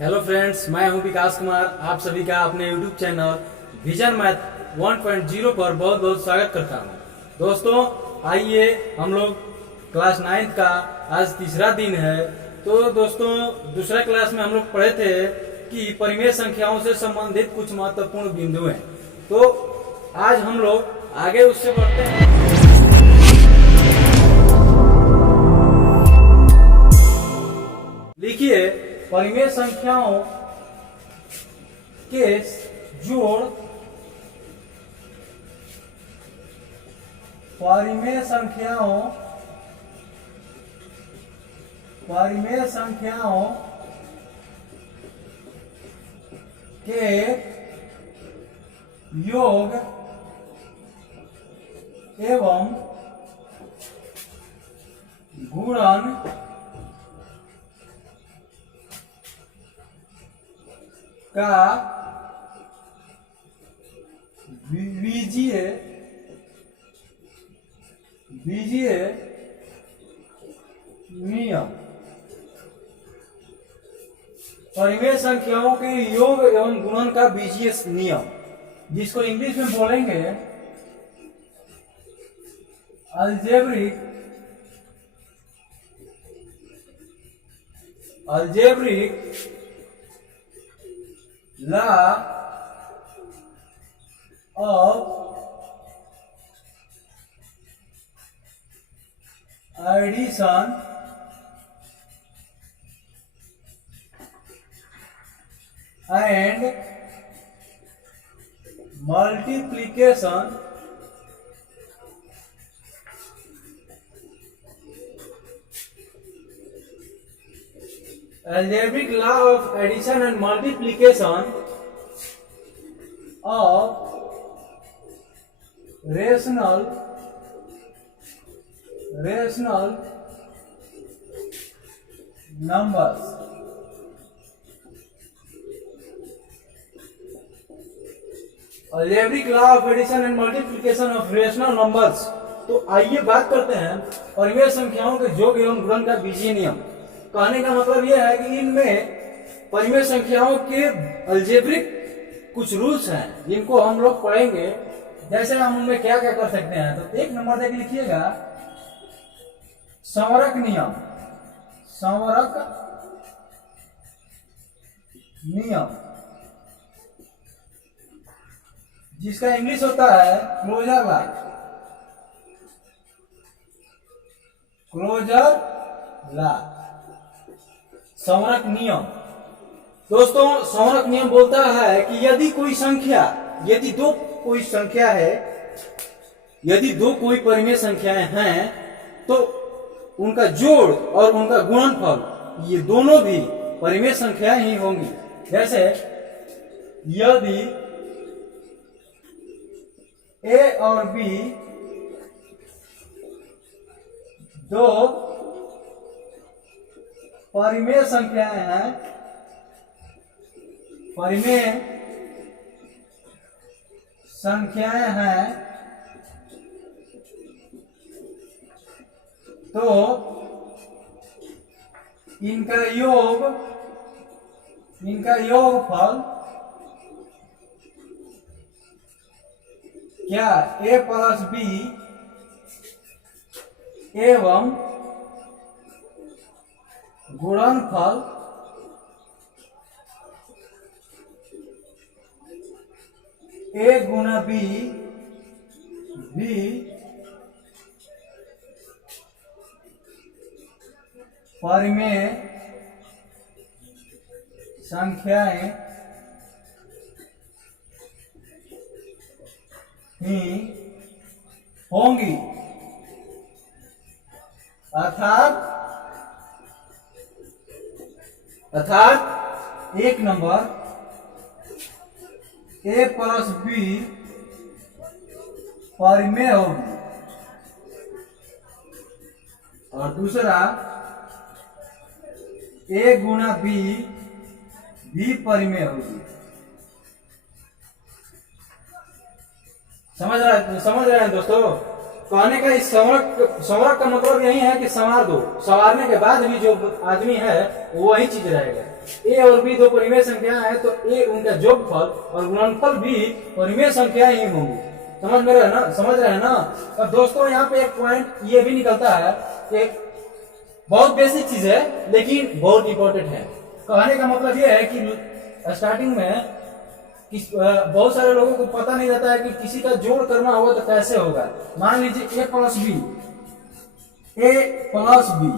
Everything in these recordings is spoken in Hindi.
हेलो फ्रेंड्स, मैं हूं विकास कुमार। आप सभी का अपने यूट्यूब चैनल विजन मैथ 1.0 पर बहुत बहुत स्वागत करता हूं। दोस्तों, आइए हम लोग क्लास 9 का आज तीसरा दिन है। तो दोस्तों, दूसरा क्लास में हम लोग पढ़े थे कि परिमेय संख्याओं से संबंधित कुछ महत्वपूर्ण बिंदु हैं। तो आज हम लोग आगे उससे बढ़ते हैं। लिखिए, परिमेय संख्याओं के जोड़ परिमेय संख्याओं के योग एवं गुणन का बीजीय नियम। परिमेय संख्याओं के योग एवं गुणन का बीजीय नियम, जिसको इंग्लिश में बोलेंगे algebraic law of addition and multiplication algebraic law of addition and multiplication of rational numbers। algebraic law of addition and multiplication of rational numbers। तो आइए बात करते हैं परिमेय संख्याओं के योग एवं गुणन का बीजीय नियम। कहने का मतलब यह है कि इनमें परिमेय संख्याओं के अलजेब्रिक कुछ रूल्स हैं जिनको हम लोग पढ़ेंगे। जैसे हम उनमें क्या क्या कर सकते हैं, तो एक नंबर देख लिखिएगा, संवरक नियम, जिसका इंग्लिश होता है क्लोजर लॉ। संवरक नियम। दोस्तों, संवरक नियम बोलता है कि यदि दो कोई परिमेय संख्याएं हैं तो उनका जोड़ और उनका गुणनफल ये दोनों भी परिमेय संख्याएं ही होंगी। जैसे यदि ए और बी दो परिमेय संख्याएं हैं, तो इनका योगफल क्या ए प्लस बी एवं गुणनफल ए गुना बी भी परिमेय संख्याएं ही होंगी। अर्थात एक नंबर ए प्लस बी परिमेय होगी और दूसरा ए गुना बी भी परिमेय होगी। समझ रहे हैं दोस्तों। कहने का इस संवरक का मतलब यही है कि संवार दो, संवारने के बाद भी जो आदमी है वो वही चीज रहेगा। ए और बी दो परिमेय संख्या है तो ए उनका जोगफल और गुणनफल भी परिमेय संख्या ही होंगी। समझ रहे हैं ना। और दोस्तों यहाँ पे एक पॉइंट ये भी निकलता है कि बहुत बेसिक चीज है लेकिन बहुत इंपॉर्टेंट है। कहने का मतलब ये है कि स्टार्टिंग में बहुत सारे लोगों को पता नहीं रहता है कि किसी का जोड़ करना होगा तो कैसे होगा। मान लीजिए ए प्लस बी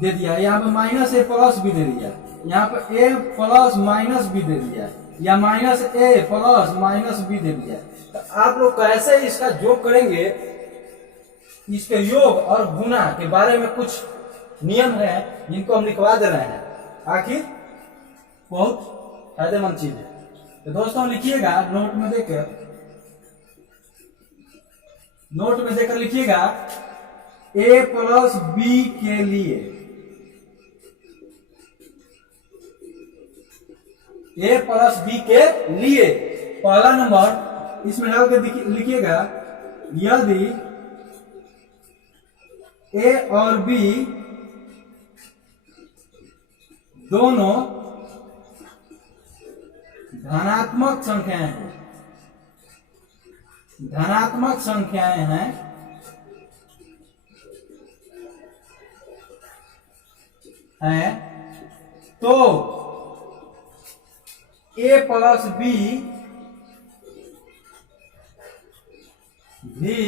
दे दिया, यहाँ पे माइनस ए प्लस बी दे दिया, यहाँ पे ए प्लस माइनस बी दे दिया, या माइनस ए प्लस माइनस बी दे दिया। तो आप लोग कैसे इसका योग करेंगे, इसके योग और गुना के बारे में कुछ नियम है जिनको हम लिखवा दे रहे हैं। आखिर बहुत फायदेमंद चीज है। तो दोस्तों लिखिएगा नोट में देकर लिखिएगा ए प्लस बी के लिए, ए प्लस बी के लिए पहला नंबर इसमें डाल के लिखिएगा यदि ए और बी दोनों धनात्मक संख्याएं हैं तो ए प्लस बी भी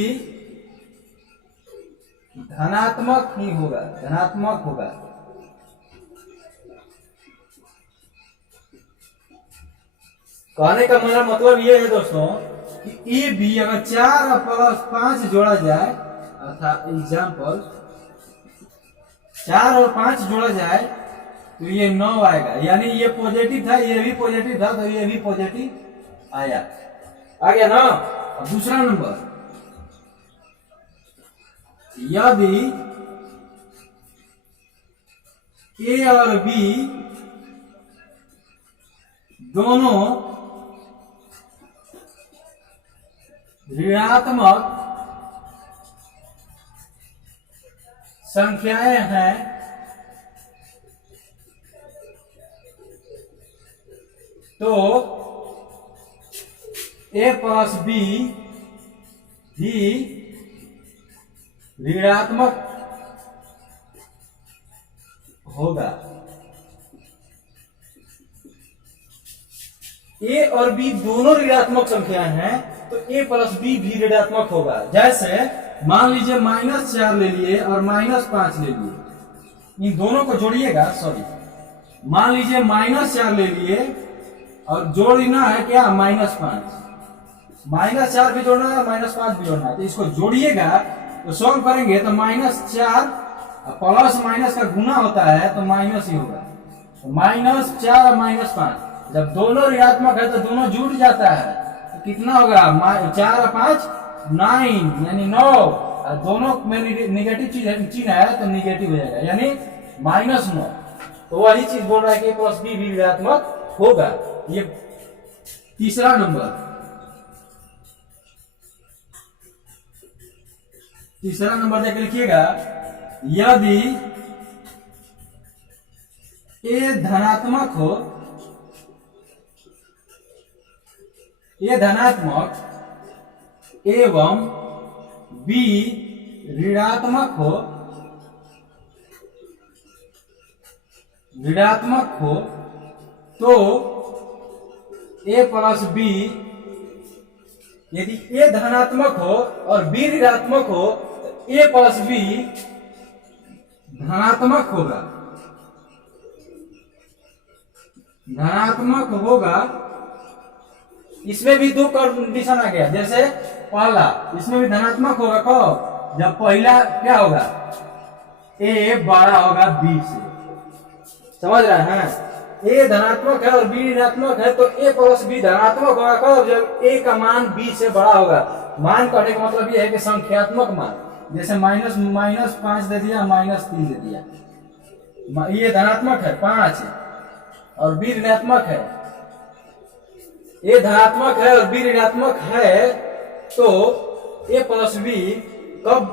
धनात्मक होगा। कहने का मेरा मतलब ये है दोस्तों कि ए बी अगर 4 प्लस 5 जोड़ा जाए, अर्थात एग्जाम्पल 4 और 5 जोड़ा जाए तो ये 9 आएगा, यानी ये पॉजिटिव था, ये भी पॉजिटिव था, तो ये भी पॉजिटिव आ गया ना। अब दूसरा नंबर, यदि ए और बी दोनों ऋणात्मक संख्याएं हैं तो ए प्लस बी भी ऋणात्मक होगा। ए और बी दोनों ऋणात्मक संख्याएं हैं तो ए प्लस बी भी ऋणात्मक होगा। जैसे मान लीजिए -4 ले लिए और -5 ले लिए, इन दोनों को जोड़िएगा। मान लीजिए -4 ले लिए और जोड़ना है क्या, -5, -4 भी जोड़ना है, -5 भी जोड़ना है, तो इसको जोड़िएगा तो सॉल्व करेंगे तो -4 प्लस माइनस का गुना होता है तो माइनस ही होगा। तो -4 और -5 जब दोनों ऋणात्मक है तो दोनों जुड़ जाता है तो कितना होगा, 4 और 5 9, यानी 9, और दोनों में निगेटिव चिन्ह है तो निगेटिव हो जाएगा, यानी -9। तो वही चीज बोल रहा है कि प्लस बी भी ऋणात्मक होगा। ये तीसरा नंबर देख लिखिएगा, यदि ए धनात्मक एवं बी ऋणात्मक हो तो ए प्लस बी, यदि ए धनात्मक हो और बी ऋणात्मक हो तो ए प्लस बी धनात्मक होगा। इसमें भी 2 कंडीशन आ गया। जैसे पहला, इसमें भी धनात्मक होगा कब, जब पहला क्या होगा, ए बड़ा होगा बी से। समझ रहे हैं, ए धनात्मक है और बी ऋणात्मक है तो ए प्लस बी धनात्मक होगा कब, जब ए का मान बी से बड़ा होगा। मान कहने का मतलब ये है कि संख्यात्मक मान, जैसे -5 दे दिया, -3 दे दिया, ये धनात्मक है 5 और बी ऋणात्मक है, ए धनात्मक है और बी ऋणात्मक है तो ए प्लस बी कब,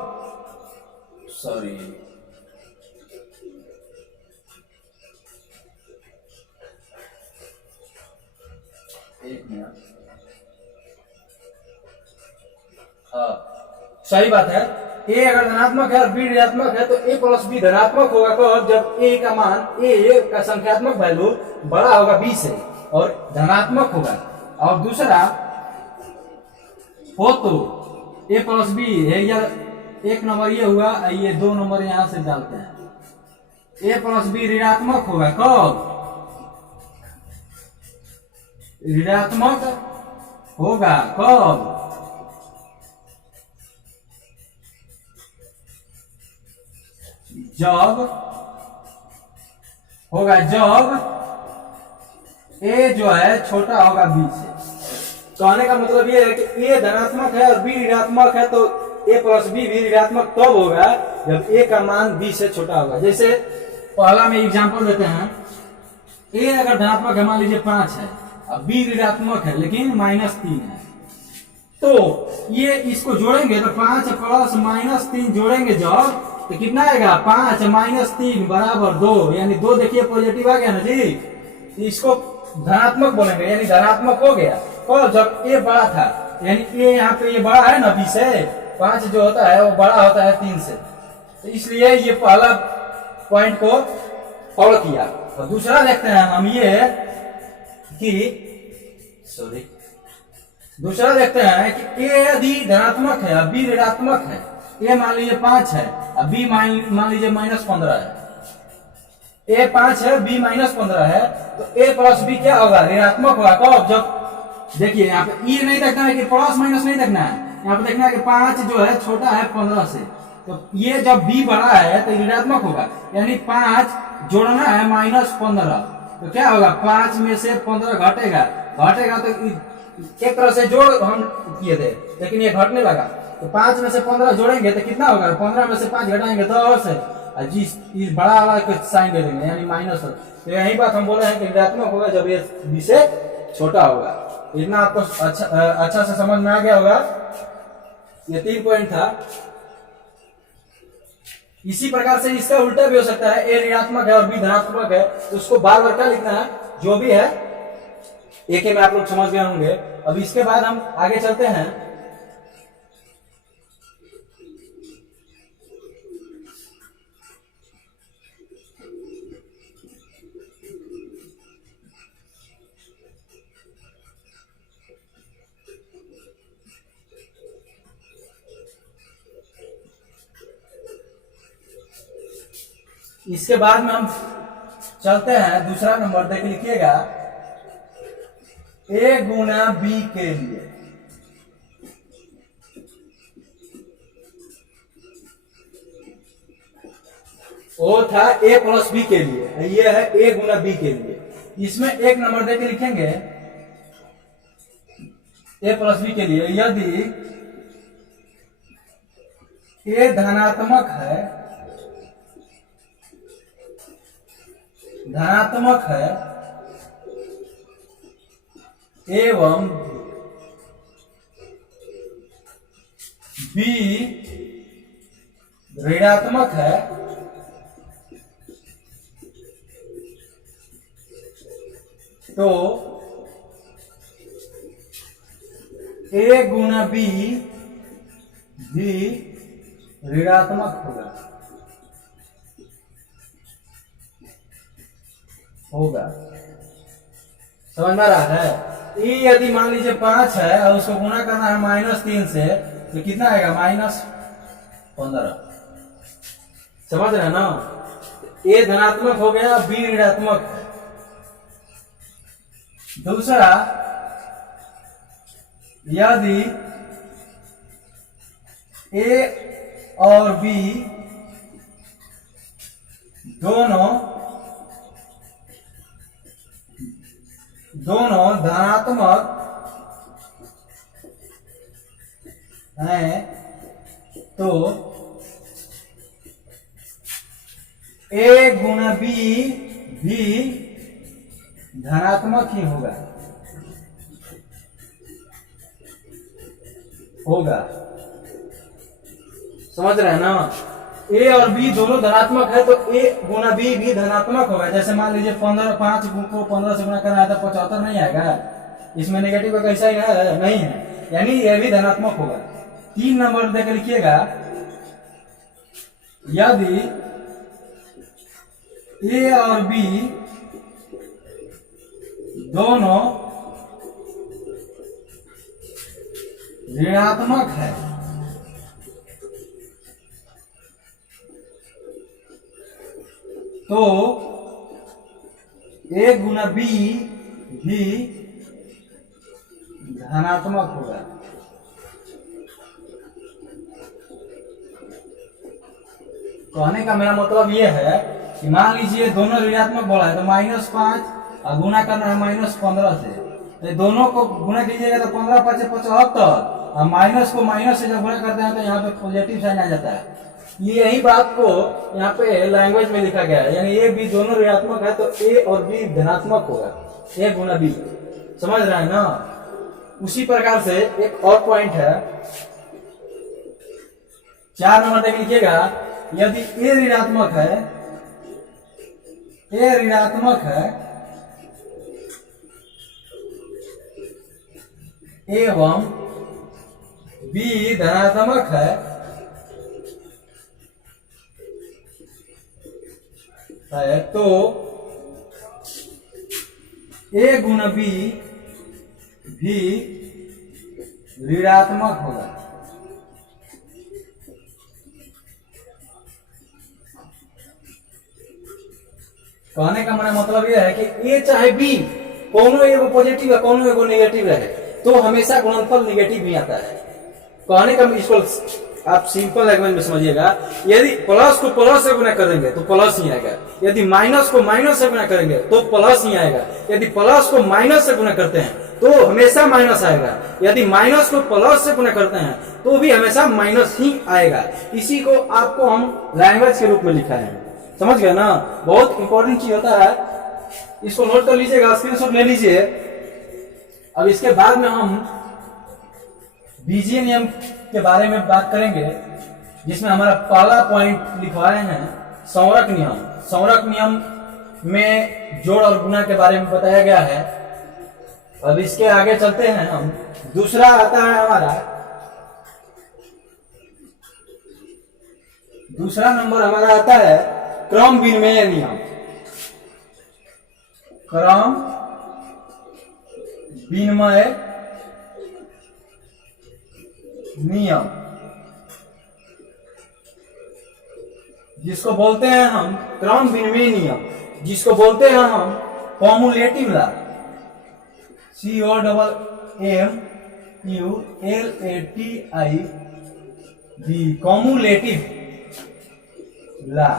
एक मिनट, सही बात है। ए अगर धनात्मक है और बी ऋणात्मक है तो ए प्लस बी धनात्मक होगा कब, जब ए का मान, ए का संख्यात्मक वैल्यू बड़ा होगा बी से और धनात्मक होगा। और दूसरा हो तो ए प्लस बी है, या एक नंबर ये हुआ, ये 2 नंबर यहां से डालते हैं, ए प्लस बी ऋणात्मक होगा कब, ऋणात्मक होगा कब, जब होगा जब ए जो है छोटा होगा बी से। कहने का मतलब ये है कि ए धनात्मक है और बी ऋणात्मक है, तो ए प्लस बी भी ऋणात्मक तब होगा जब ए का मान बी से छोटा होगा। जैसे पहला में एग्जांपल देते हैं, ए अगर धनात्मक है, मान लीजिए 5 है, अब बी ऋणात्मक है लेकिन -3 है, तो ये इसको जोड़ेंगे तो 5 प्लस -3 जोड़ेंगे जब, तो कितना आएगा, 5 -3 बराबर 2, यानी 2 देखिए पॉजिटिव आ गया ना जी, इसको धनात्मक बोलेंगे, यानी धनात्मक हो गया कब, जब ए बड़ा था, यानी ए यहाँ पे ये बड़ा है ना बी से, 5 जो होता है वो बड़ा होता है 3 से, तो इसलिए ये पहला पॉइंट को फॉलो किया। और दूसरा देखते हैं हम ये कि दूसरा देखते हैं कि ए यदि धनात्मक है, बी ऋणात्मक है, ए मान लीजिए 5 है, बी मान लीजिए -15 है, ए 5 है, बी -15 है, तो ए प्लस बी क्या होगा, ऋणात्मक होगा कब, जब, देखिए यहाँ पे ई नहीं देखना है कि प्लस माइनस नहीं देखना है, यहाँ पे देखना है कि 5 जो है छोटा है 15 से, तो ये जब बी बड़ा है तो ऋणात्मक होगा, यानी 5 जोड़ना है -15, तो क्या होगा, 5 में से 15 घटेगा तो एक तरह से जोड़ हम किए थे लेकिन ये घटने लगा, तो 5 में से 15 जोड़ेंगे तो कितना होगा, 15 में से 5 घटाएंगे 10 है, इस बड़ा वाला को साइन दे देंगे यानी माइनस। तो यही बात हम बोले हैं कि ऋणात्मक होगा जब ये बी से छोटा होगा। इतना आपको अच्छा से समझ में आ गया होगा। ये 3 पॉइंट था। इसी प्रकार से इसका उल्टा भी हो सकता है, ए ऋणात्मक है और बी धनात्मक है, तो उसको बार बार क्या लिखना है, जो भी है एक में आप लोग समझ गए होंगे। अब इसके बाद हम आगे चलते हैं। इसके बाद में हम चलते हैं दूसरा नंबर, देख लिखिएगा, ए गुना बी के लिए। वो था ए प्लस बी के लिए, ये है ए गुना बी के लिए। इसमें एक नंबर देके लिखेंगे ए प्लस बी के लिए, यदि ए धनात्मक है एवं बी ऋणात्मक है तो ए गुना बी भी ऋणात्मक होगा। समझ में आ रहा है? ई यदि मान लीजिए 5 है और उसको गुना करना है -3 से, तो कितना आएगा, -15। समझ रहे हैं ना? ए धनात्मक हो गया, बी ऋणात्मक है। दूसरा, यदि ए और बी दोनों धनात्मक हैं तो ए गुना बी भी धनात्मक ही होगा। समझ रहे हैं ना? ए और बी दोनों धनात्मक है तो ए गुना बी भी धनात्मक होगा। जैसे मान लीजिए 5 को 15 से गुना करना है तो 75 नहीं आएगा, इसमें नेगेटिव का कैसा ही नहीं है, यानी यह भी धनात्मक होगा। 3 नंबर देकर लिखिएगा, यदि ए और बी दोनों ऋणात्मक है तो ए गुना बी भी धनात्मक होगा। कहने का मेरा मतलब यह है कि मान लीजिए दोनों ऋणात्मक बोला है तो -5 और गुना करना है -15 से, तो दोनों को गुना कीजिएगा तो 15 5 75, और माइनस को माइनस से जब गुना करते हैं तो यहाँ पे पॉजिटिव साइन आ जाता है। यही बात को यहाँ पे लैंग्वेज में लिखा गया है, यानी ए बी दोनों ऋणात्मक है तो ए और बी धनात्मक होगा, ए गुना बी। समझ रहे हैं ना? उसी प्रकार से एक और पॉइंट है, 4 नंबर तक लिखिएगा, यदि ए ऋणात्मक है, ए ऋणात्मक है एवं बी धनात्मक है तो ए गुना बी भी ऋणात्मक होगा। कहने का मेरा मतलब यह है कि ए चाहे बी, कोनो एगो पॉजिटिव है कोनो एगो नेगेटिव है, तो हमेशा गुणनफल नेगेटिव ही आता है। कहने का इसको आप सिंपल लैंग्वेज में समझिएगा, यदि प्लस को प्लस से गुना करेंगे तो प्लस ही आएगा, यदि माइनस को माइनस से गुना करेंगे तो प्लस ही आएगा, यदि प्लस को माइनस से गुना करते हैं तो हमेशा माइनस आएगा, यदि माइनस को प्लस से गुना करते हैं तो भी हमेशा माइनस ही आएगा। इसी को आपको हम लैंग्वेज के रूप में लिखा है, समझ गए ना? बहुत इंपॉर्टेंट चीज होता है, इसको नोट कर लीजिएगा, स्क्रीनशॉट ले लीजिए। अब इसके बाद में हम बीजीय नियम के बारे में बात करेंगे, जिसमें हमारा पहला पॉइंट लिखवाए हैं संवरक नियम। संवरक नियम में जोड़ और गुणा के बारे में बताया गया है। अब इसके आगे चलते हैं हम, दूसरा आता है हमारा, दूसरा नंबर हमारा आता है क्रम विनिमय नियम। क्रम विनिमय नियम, जिसको बोलते हैं हम क्रम विनिमय नियम, जिसको बोलते हैं हम cumulative law, COMMULATIV, cumulative law.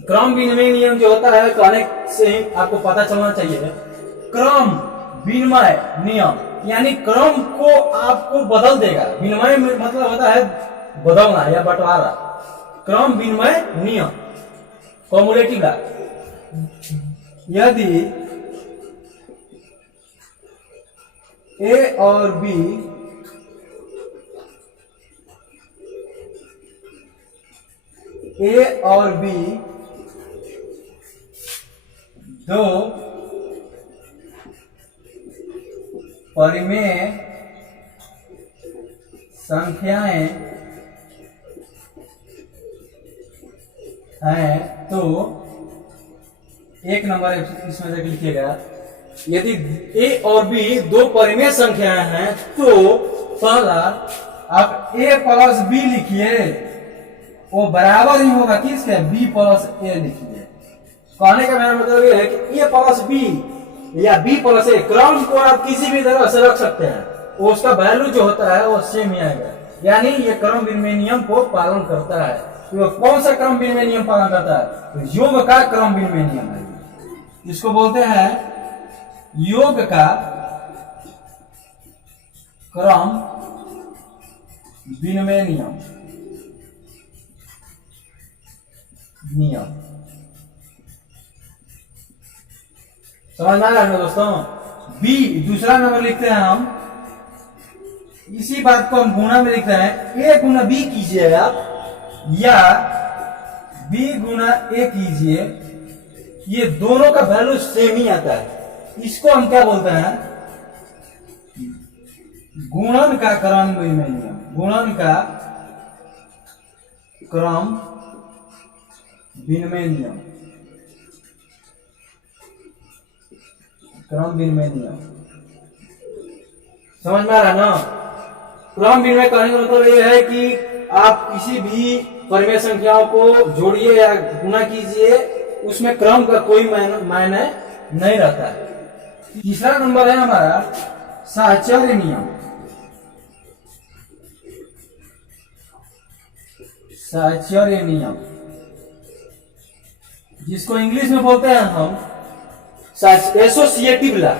क्रम विनिमय नियम जो होता है, कहने से ही आपको पता चलना चाहिए, क्रम विनिमय नियम यानी क्रम को आपको बदल देगा। विनिमय मतलब होता है बदलना या बंटवारा। क्रम विनिमय नियम कॉमुलेटिव लॉ, यदि ए और बी दो परिमेय संख्याएं हैं तो 1 नंबर इसमें देख लिखिएगा, यदि ए और बी दो परिमेय संख्याएं हैं तो पहला आप ए प्लस बी लिखिए, वो बराबर ही होगा किसके, बी प्लस ए लिखिए। कहने का मेरा मतलब ये है कि ए प्लस बी या बी प्लस ए, क्रम को आप किसी भी तरह से रख सकते हैं, वो उसका वैल्यू जो होता है वो सेम ही आएगा। यानी ये क्रम विनिमय नियम को पालन करता है। तो कौन सा क्रम विनिमय नियम पालन करता है? तो योग का क्रम विनिमय नियम है, इसको बोलते हैं योग का क्रम विनिमय नियम। समझ में आ रहा है दोस्तों? बी दूसरा नंबर लिखते हैं हम, इसी बात को हम गुणा में लिखते हैं, ए गुना बी कीजिए आप या बी गुना ए कीजिए ये दोनों का वैल्यू सेम ही आता है। इसको हम क्या बोलते हैं, गुणन का क्रम विनिमय नियम। गुणन का क्रम विनिमय नियम, क्रम विनिमय नियम। समझ में आ रहा है ना? क्रम विनिमय करने का मतलब ये है कि आप किसी भी परिमेय संख्याओं को जोड़िए या गुणा कीजिए, उसमें क्रम का कोई मायने नहीं रहता है। तीसरा नंबर है हमारा साहचर्य नियम। साहचर्य नियम, जिसको इंग्लिश में बोलते हैं हम एसोसिएटिव लॉ।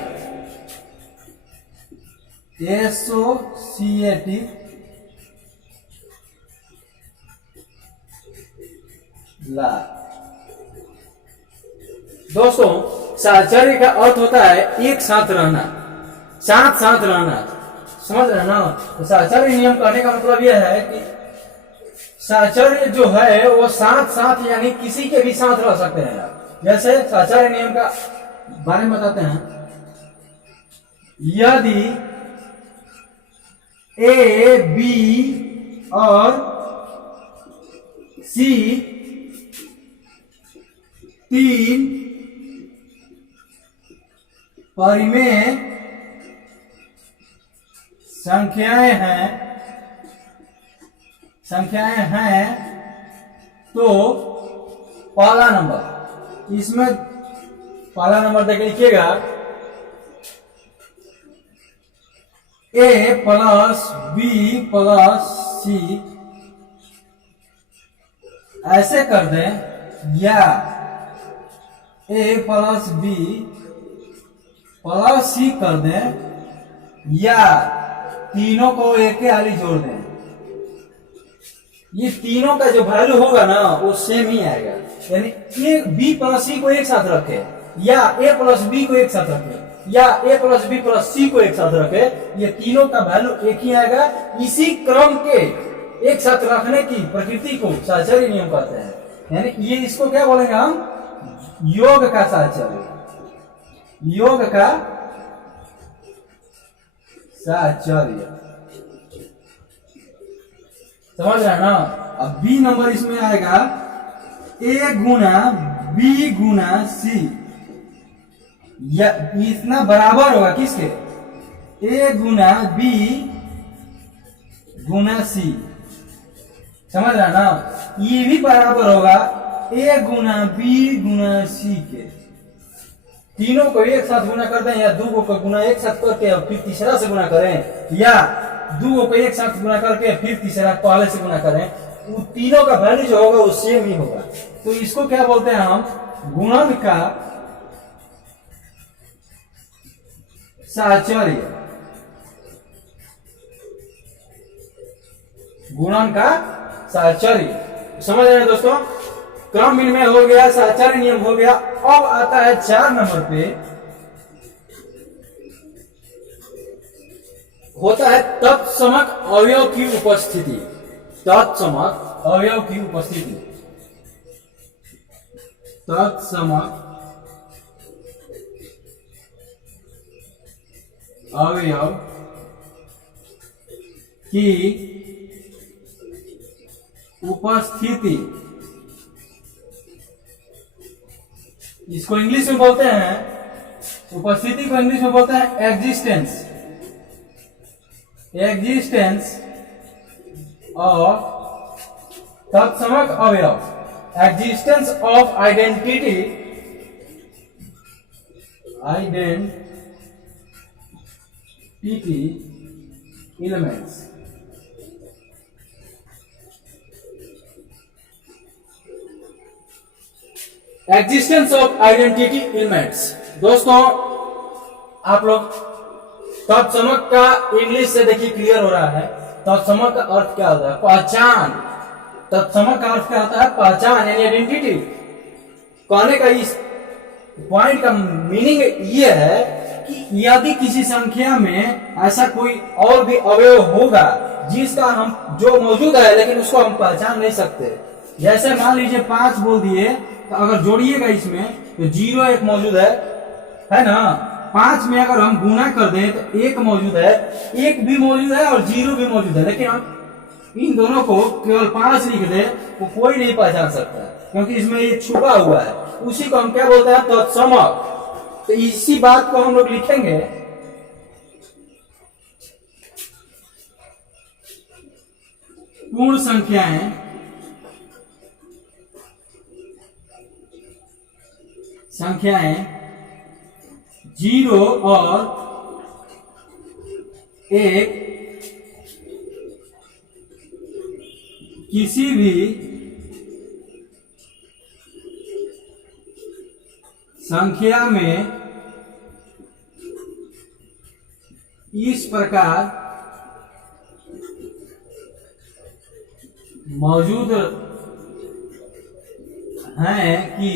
Associative law. दोस्तों, साहचर्य का अर्थ होता है एक साथ रहना, साथ साथ रहना। समझ रहे ना? तो साहचर्य नियम कहने का मतलब यह है कि साहचर्य जो है वो साथ साथ यानी किसी के भी साथ रह सकते हैं आप। जैसे साहचर्य नियम का बारे में बताते हैं, यदि ए, बी और सी तीन परिमेय संख्याएं हैं तो पहला नंबर, इसमें पहला नंबर देख लिखिएगा, ए प्लस बी प्लस सी ऐसे कर दें, या ए प्लस बी प्लस सी कर दें, या तीनों को एक के आली जोड़ दें। ये तीनों का जो वैल्यू होगा ना वो सेम ही आएगा। यानी ए बी प्लस सी को एक साथ रखे, या ए प्लस बी को एक साथ रखे, या ए प्लस बी प्लस सी को एक साथ रखे, ये तीनों का वैल्यू एक ही आएगा। इसी क्रम के एक साथ रखने की प्रकृति को साहचर्य नियम कहते हैं। यानी ये इसको क्या बोलेंगे हम, योग का साहचर्य, योग का साहचर्य। समझ रहे हैं ना? अब बी नंबर इसमें आएगा, ए गुना बी गुना सी, या इतना बराबर होगा किसके, ए गुना बी गुना सी। समझ रहा ना? ये भी बराबर होगा ए गुना बी गुना सी के। तीनों को एक साथ गुना कर दें, या दो को गुना एक साथ करके और फिर तीसरा से गुना करें, या दो को एक साथ गुना करके फिर तीसरा पहले से गुना करें, वो तीनों का वैल्यू जो होगा वो सेम ही होगा। तो इसको क्या बोलते हैं हम, गुणन का साहचर्य। गुणन का साहचर्य। समझ रहे हैं दोस्तों? क्रम विनिमय हो गया, साहचर्य नियम हो गया। अब आता है 4 नंबर पे, होता है तत्समक अवयव की उपस्थिति। तत्समक अवयव की उपस्थिति, तत्समक अवयव की उपस्थिति, इसको इंग्लिश में बोलते हैं, उपस्थिति को इंग्लिश में बोलते हैं एग्जिस्टेंस। एग्जिस्टेंस ऑफ तत्समक अवयव, existence of identity, elements. Existence of identity elements. दोस्तों, आप लोग तत्समक का इंग्लिश से देखिए क्लियर हो रहा है। तत्समक का अर्थ क्या होता है, पहचान। तत्समक का अर्थ क्या होता है, पहचान यानी आइडेंटिटी। कहने का इस पॉइंट का मीनिंग ये है कि यदि किसी संख्या में ऐसा कोई और भी अवयव होगा जिसका हम जो मौजूद है लेकिन उसको हम पहचान नहीं सकते, जैसे मान लीजिए 5 बोल दिए, तो अगर जोड़िएगा इसमें तो 0 एक मौजूद है ना। 5 में अगर हम गुना कर दें तो 1 मौजूद है, 1 भी मौजूद है और 0 भी मौजूद है, लेकिन हम इन दोनों को केवल 5 लिख दे तो कोई नहीं पहचान सकता, क्योंकि इसमें ये छुपा हुआ है। उसी को हम क्या बोलते हैं, तत्समक। तो इसी बात को हम लोग लिखेंगे पूर्ण संख्याएं 0 और 1 किसी भी संख्या में इस प्रकार मौजूद हैं कि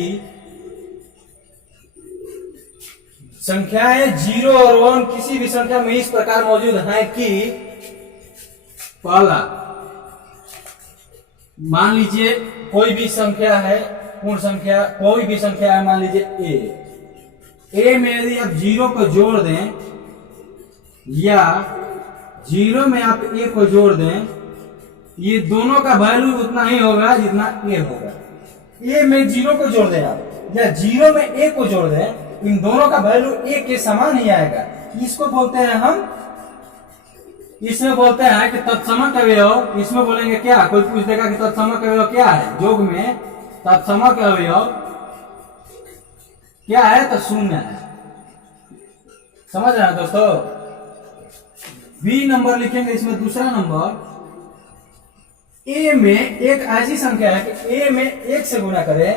संख्याएं 0 और 1 किसी भी संख्या में इस प्रकार मौजूद हैं कि पहला, मान लीजिए कोई भी संख्या है, पूर्ण संख्या कोई भी संख्या है, मान लीजिए ए में यदि आप 0 को जोड़ दें या 0 में आप ए को जोड़ दें, ये दोनों का वैल्यू उतना ही होगा जितना ए होगा। ए में 0 को जोड़ दें आप या 0 में ए को जोड़ दें, इन दोनों का वैल्यू ए के समान ही आएगा। इसको बोलते हैं हम, इसमें बोलते हैं कि तत्समक अवयव। इसमें बोलेंगे क्या, कोई पूछ देगा कि तत्समक अवयव क्या है, योग में तत्समक अवयव क्या है, तो 0 है। समझ रहे हैं दोस्तों। बी नंबर लिखेंगे इसमें, दूसरा नंबर ए में एक ऐसी संख्या है कि ए में 1 से गुना करें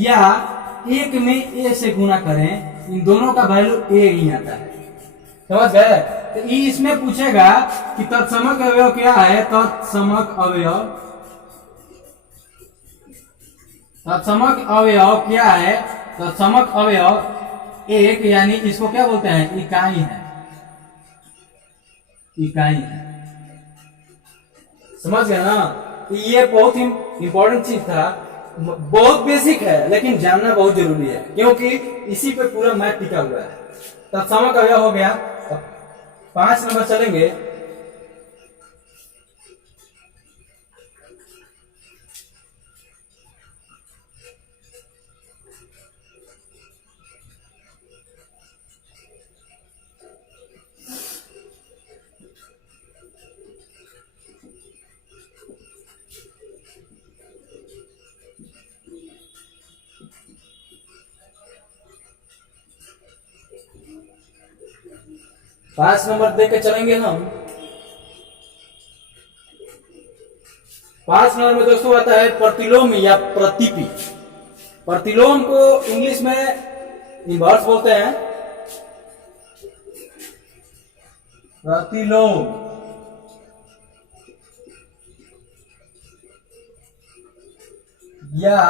या 1 में ए से गुना करें, इन दोनों का वैल्यू ए ही आता है। समझ गए। तो इसमें पूछेगा कि तत्समक अवयव क्या है, तत्समक अवयव क्या है, तत्समक अवयव 1, यानी इसको क्या बोलते हैं, इकाई है। समझ गया ना। ये बहुत ही इंपॉर्टेंट चीज था, बहुत बेसिक है लेकिन जानना बहुत जरूरी है, क्योंकि इसी पे पूरा मैथ टिका हुआ है। तत्समक अवयव हो गया। 5 नंबर चलेंगे। पांच नंबर देख के चलेंगे हम। 5 नंबर में दोस्तों आता है प्रतिलोम या प्रतिपि। प्रतिलोम को इंग्लिश में इनवर्स बोलते हैं। प्रतिलोम या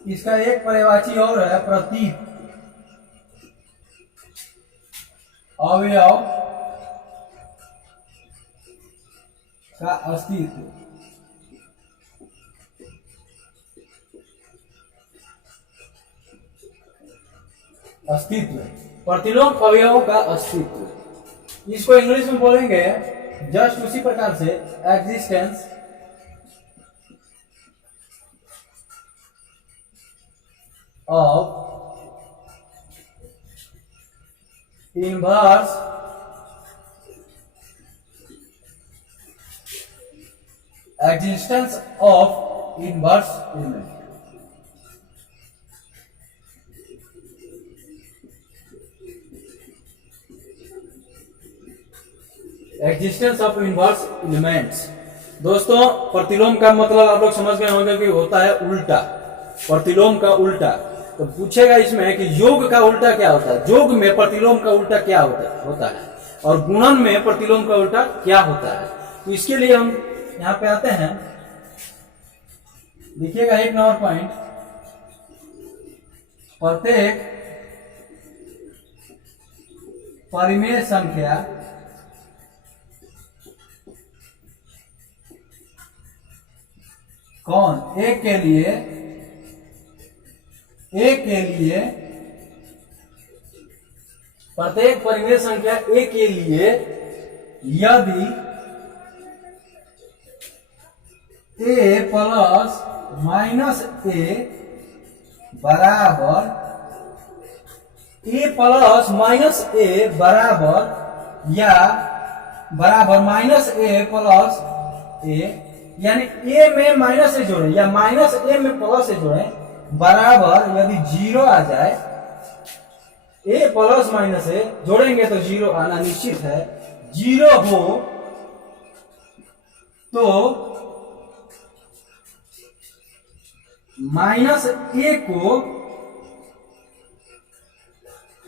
इसका एक पर्यायवाची और है प्रतीप अवयव का अस्तित्व। प्रतिलोम अवयवों का अस्तित्व, इसको इंग्लिश में बोलेंगे जस्ट उसी प्रकार से existence of inverse existence of inverse element। Existence of inverse elements. दोस्तों प्रतिलोम का मतलब आप लोग समझ गए होंगे कि होता है उल्टा, प्रतिलोम का उल्टा। तो पूछेगा इसमें कि योग का उल्टा क्या होता है, योग में प्रतिलोम का उल्टा क्या होता है, और गुणन में प्रतिलोम का उल्टा क्या होता है। तो इसके लिए हम यहां पे आते हैं, देखिएगा 1 नंबर पॉइंट, प्रत्येक परिमेय संख्या कौन एक के लिए ए के लिए, प्रत्येक परिमेय संख्या ए के लिए यदि ए प्लस माइनस ए बराबर, ए प्लस माइनस ए बराबर या बराबर माइनस ए प्लस ए, यानी ए में माइनस ए जोड़े या माइनस ए में प्लस ए जोड़े, बराबर यदि जीरो आ जाए, ए प्लस माइनस ए जोड़ेंगे तो जीरो आना निश्चित है, जीरो हो तो माइनस ए को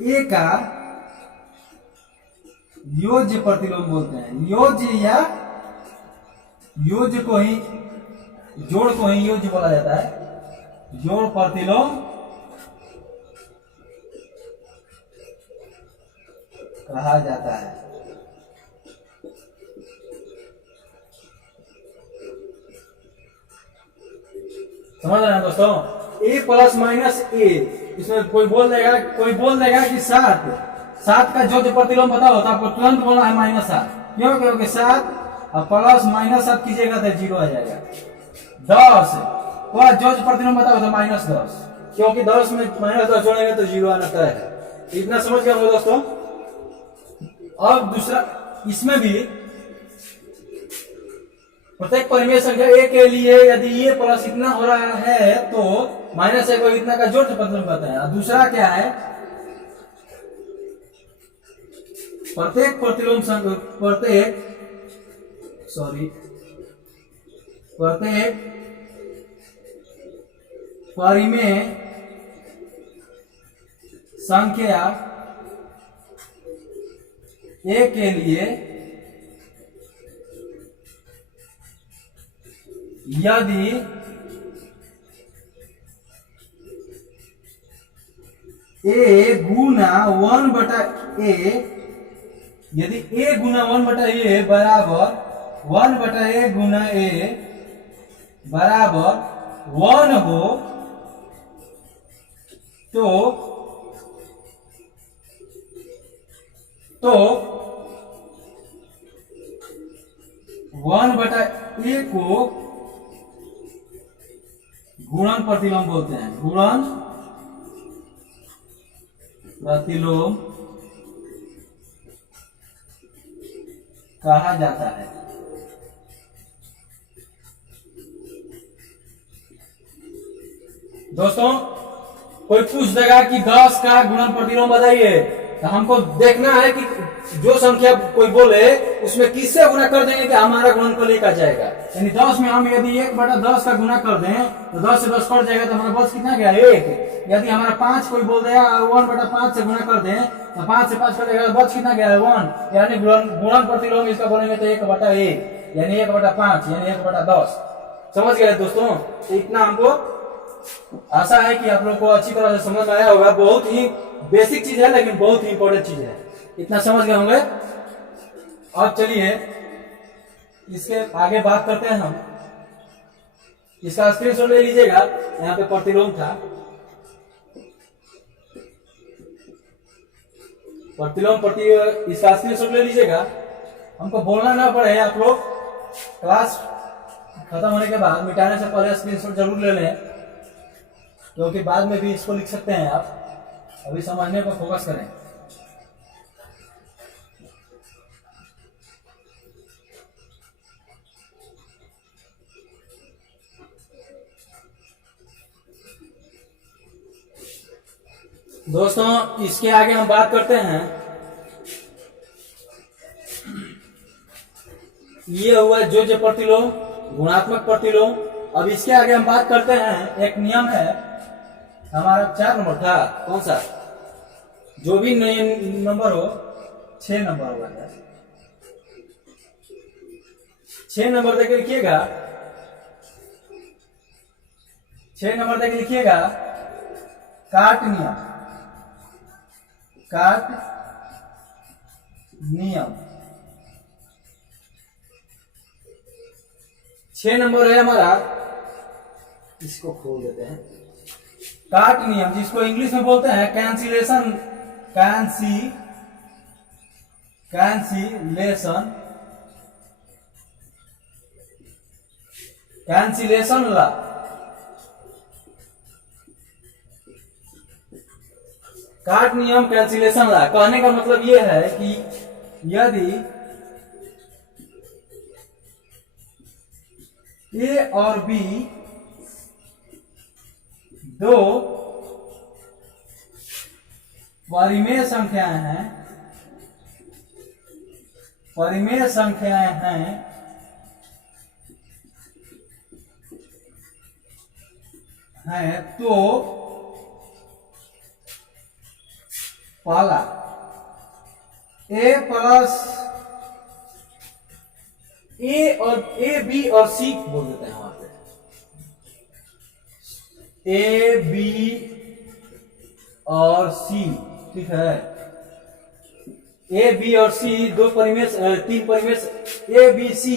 ए का योज्य प्रतिलोम बोलते हैं। योज्य या योज्य को ही, जोड़ को ही योज्य बोला जाता है। जोड़ प्रतिलोम कहा जाता है। समझ रहे हैं दोस्तों? ए प्लस माइनस ए, इसमें कोई बोल देगा कि सात का जो प्रतिलोम पता होता है आपको तुरंत बोलना है माइनस 7। क्यों? क्योंकि 7 और प्लस माइनस 7 कीजिएगा तो जीरो आ जाएगा। 10 का जो प्रतिलोम पता होता है माइनस 10, क्योंकि 10 में माइनस 10 जोड़ेंगे तो जीरो आना तय है। इतना समझ गए हो दोस्तों? अब दूसरा, इसमें भी प्रत्येक परिमेय संख्या ए के लिए यदि ये प्लस इतना हो रहा है तो माइनस ए को इतना का जोड़ प्रतिलोम कहते हैं। दूसरा क्या है? प्रत्येक प्रतिलोम संख्या, प्रत्येक परिमेय संख्या ए के लिए यदि ए गुना 1/a, यदि a गुना 1/a बराबर 1/a गुना a बराबर 1 हो तो 1/a को गुणन प्रतिलोम बोलते हैं। गुणन प्रतिलोम कहा जाता है। दोस्तों, कोई पूछ देगा कि 10 का गुणन प्रतिलोम बताइए, तो हमको देखना है कि जो संख्या कोई बोले उसमें किससे गुना कर देंगे कि हमारा गुणनफल लेकर जाएगा। यानी 10 में हम यदि 1/10 का गुना कर दें तो 10 से 10 कट जाएगा तो हमारा बस कितना गया? 1। यदि हमारा 5 कोई बोल देगा 1/5 से गुना कर दें तो 5 से 5 कट जाएगा तो बस कितना गया? 1। यानी गुणन प्रतिलोम इसका बोलेंगे तो 1/1, यानी 1/5, यानी 1/10। समझ गए दोस्तों? इतना हमको आशा है कि आप लोग को अच्छी तरह से समझ आया होगा। बहुत ही बेसिक चीज है लेकिन बहुत ही इंपॉर्टेंट चीज है। इतना समझ गए होंगे। अब चलिए इसके आगे बात करते हैं हम। इसका स्क्रीनशॉट ले लीजिएगा, यहाँ पे प्रतिलोम था। इसका स्क्रीनशॉट ले लीजिएगा। हमको बोलना ना पड़े, आप लोग क्लास खत्म होने के बाद मिटाने से पहले स्क्रीनशॉट जरूर ले लें, क्योंकि बाद में भी इसको लिख सकते हैं आप। अभी समझने पर फोकस करें। दोस्तों, इसके आगे हम बात करते हैं। ये हुआ जो प्रतिलोम, गुणात्मक प्रतिलोम। अब इसके आगे हम बात करते हैं, एक नियम है हमारा 4 नंबर था, कौन सा? जो भी नंबर हो, 6 नंबर हुआ है। 6 नंबर देख लिखिएगा, 6 नंबर देख लिखिएगा, काट नियम। काट नियम 6 नंबर है हमारा। इसको खोल देते हैं। काट नियम, जिसको इंग्लिश में बोलते हैं कैंसिलेशन, कैंसिलेशन लॉ। काट नियम, कैंसिलेशन लॉ कहने का मतलब यह है कि यदि ए और बी दो परिमेय संख्याएं हैं, तो पहला ए प्लस ए बी और सी बोल देते हैं वहां पे, ए बी और सी, ठीक है। ए बी और सी दो परिमेय, तीन परिमेय, ए बी सी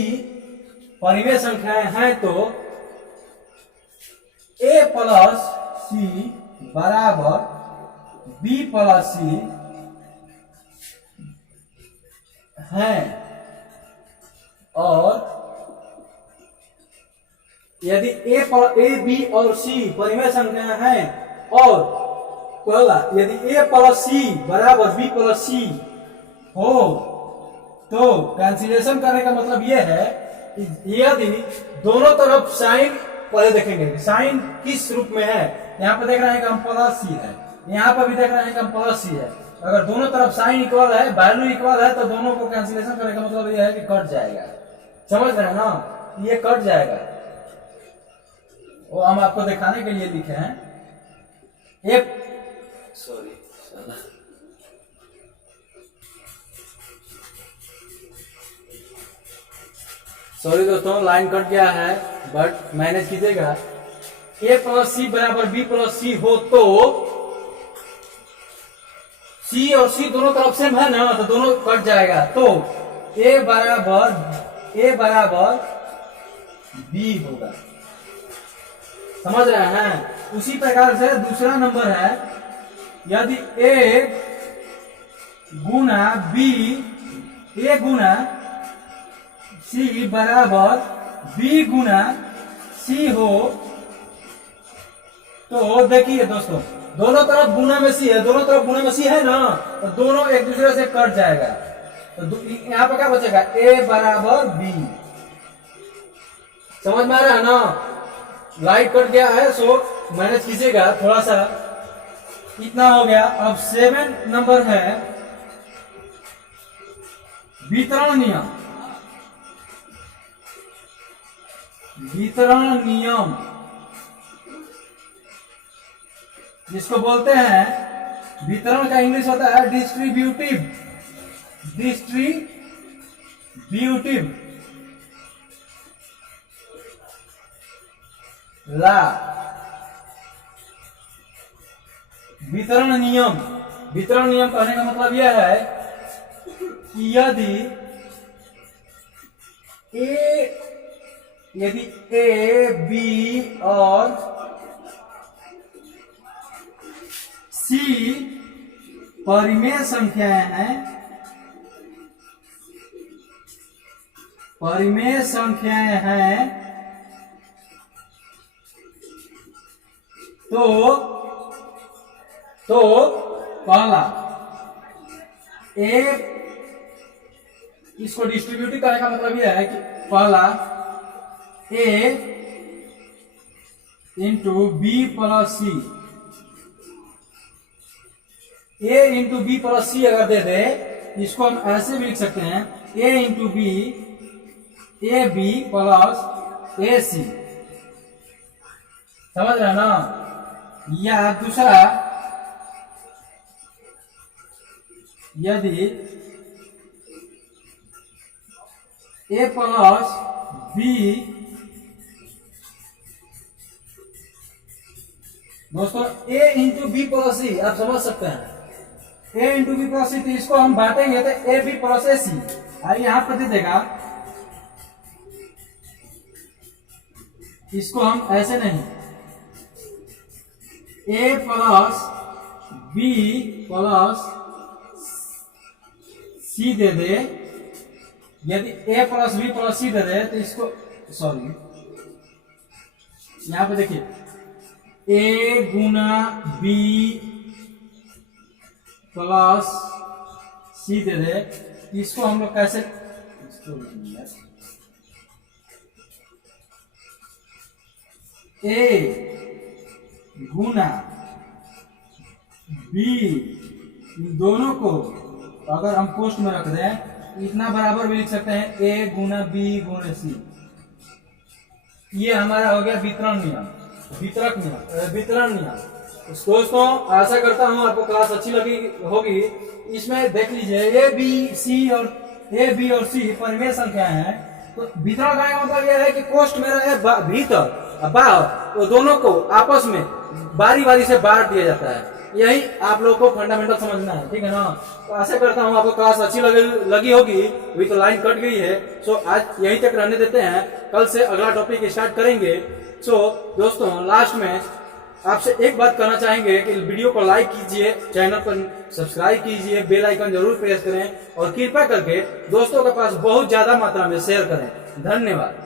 परिमेय संख्याएं हैं, तो ए प्लस सी बराबर बी प्लस सी है, और यदि ए बी और सी परिमेय संख्याएं हैं, और पहला यदि ए प्लस सी बराबर बी प्लस सी हो, तो कैंसिलेशन करने का मतलब यह है कि यदि दोनों तरफ साइन, पहले देखेंगे साइन किस रूप में है। यहाँ पे देख रहे हैं कि हम प्लस सी है, यहाँ पर भी देख रहे हैं कि हम प्लस सी है। अगर दोनों तरफ साइन इक्वल है, वैल्यू इक्वल है, तो दोनों को कैंसिलेशन करने का मतलब यह है कि कट जाएगा। समझ रहे हैं ना, ये कट जाएगा। वो हम आपको दिखाने के लिए लिखे हैं। एक सॉरी दोस्तों, लाइन कट गया है, बट मैनेज कीजिएगा। ए प्लस सी बराबर बी प्लस सी हो, तो सी और सी दोनों तरफ सेम है ना, तो दोनों कट जाएगा। तो ए बराबर बी होगा। समझ रहे हैं। उसी प्रकार से दूसरा नंबर है, यदि ए गुना बी, ए गुना सी बराबर बी गुना सी हो, तो देखिए दोस्तों, दोनों तरफ गुना में सी है, दोनों तरफ गुना में सी है ना, तो दोनों एक दूसरे से कट जाएगा। तो यहाँ पर क्या बचेगा, ए बराबर बी। समझ में आ रहा है ना। लाइट कट गया है, सो मैनेज कीजिएगा थोड़ा सा। इतना हो गया। अब 7 नंबर है वितरण नियम। वितरण नियम जिसको बोलते हैं, वितरण का इंग्लिश होता है डिस्ट्रीब्यूटिव ला। वितरण नियम कहने का मतलब यह है कि यदि ए बी और सी परिमेय संख्याएं हैं, तो पहला ए, इसको डिस्ट्रीब्यूटिव करने का मतलब यह है कि पहला ए इंटू बी प्लस सी, ए इंटू बी प्लस सी अगर दे दे, इसको हम ऐसे भी लिख सकते हैं, A into B, A B plus A C. समझ रहे हैं ना। या दूसरा, यदि ए प्लस बी, दोस्तों ए इंटू बी प्लस सी आप समझ सकते हैं, ए इंटू बी प्लस सी, तो इसको हम बांटेंगे तो ए बी प्लस ए सी। अब यहां पर दे देगा, इसको हम ऐसे नहीं, ए प्लस बी प्लस सी दे दे, यदि ए प्लस बी प्लस सी दे दे तो इसको, सॉरी यहां पे देखिए ए गुना बी प्लस सी दे दे, इसको हम लोग कैसे, ए गुना बी, इन दोनों को अगर हम पोस्ट में रख दें इतना बराबर भी लिख सकते हैं ए गुना बी गुना सी। ये हमारा हो गया वितरण नियम, वितरक नियम, वितरण नियम। दोस्तों आशा करता हूं आपको क्लास अच्छी लगी होगी। इसमें देख लीजिए ए बी और सी परिमेय संख्या है, तो वितरण का मतलब यह है कि कोष्ठ में रहे भीतर बाहर, वो दोनों को आपस में बारी बारी से बांट दिया जाता है। यही आप लोग को फंडामेंटल समझना है, ठीक है ना। तो आशा करता हूँ आपको क्लास अच्छी लगी होगी। अभी तो लाइन कट गई है, सो आज यहीं तक रहने देते हैं, कल से अगला टॉपिक स्टार्ट करेंगे। सो दोस्तों लास्ट में आपसे एक बात कहना चाहेंगे कि वीडियो को लाइक कीजिए, चैनल पर सब्सक्राइब कीजिए, बेल आइकन जरूर प्रेस करें और कृपया करके दोस्तों के पास बहुत ज्यादा मात्रा में शेयर करें। धन्यवाद।